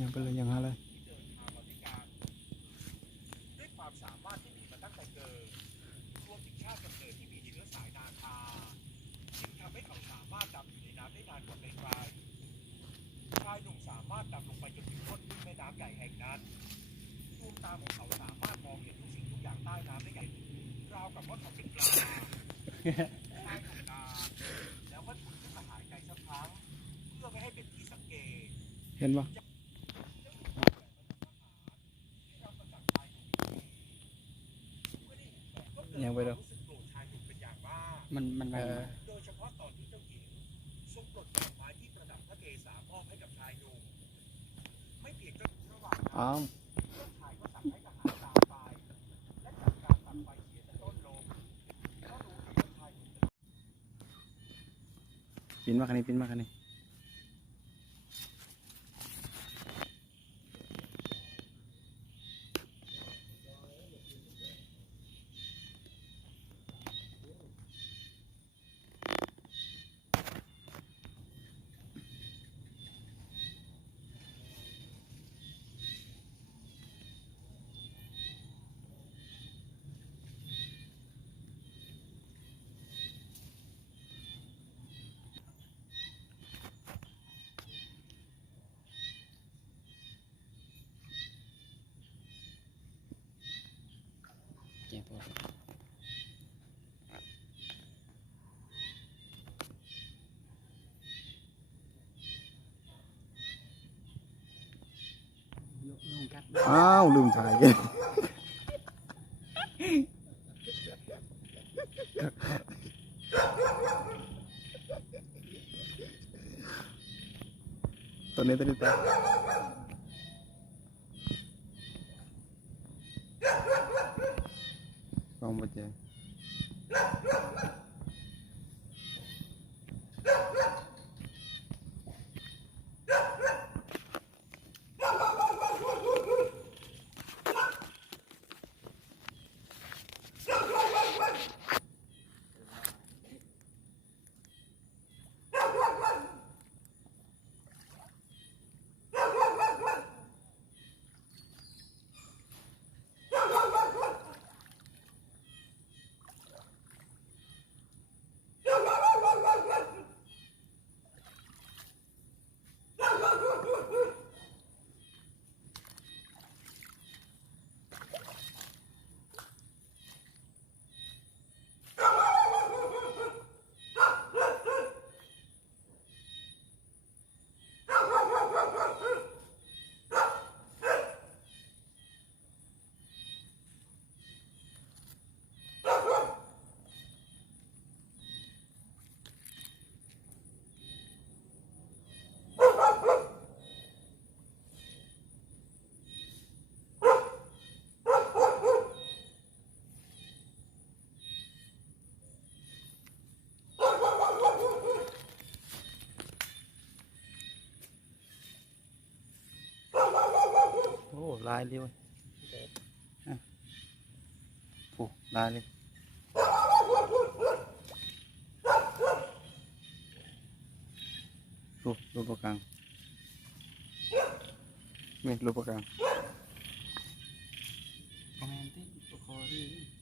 ยังไปเลยยังอะไรด้วยความสามารถที่มีมาตั้งแต่เกิดรวมถึงชาติกำเนิดที่มีเชื้อสายนาคาจึงทำให้เขาสามารถดำอยู่ในน้ำได้นานกว่าไกลๆชายหนุ่มสามารถดำลงไปจนถึงก้นแม่น้ำใหญ่แห่งนั้นดวงตาของเขาสามารถมองเห็นทุกสิ่งทุกอย่างใต้น้ำได้ใหญ่ราวกับว่าเขาเป็นปลาใต้ถุนนาแล้วก็ถุนขึ้นมาหายใจสักครั้งเพื่อไม่ให้เป็นที่สังเกตเห็นปะยังไปดูมันโดยเฉพาะตอนที่เจ้าหญิงทรงปลดดอกไม้ที่ประดับพระเกศามอบให้กับชายหนุ่มไม่เพียงเจ้าระหว่างนั้นเจ้าชายก็สั่งให้ทหารตามไปและจัดการตัดไฟเสียแต่ต้นลมก็รู้ดีว่าชายหนุ่มปีนมาคันนี้ปีนมาคันนี้อ้าวลืมถ่ายกันตัวนี้ตาลองมาเจอลายเลยโอ้ลายเลยรูปกลางนี่รูปกลาง คอนี่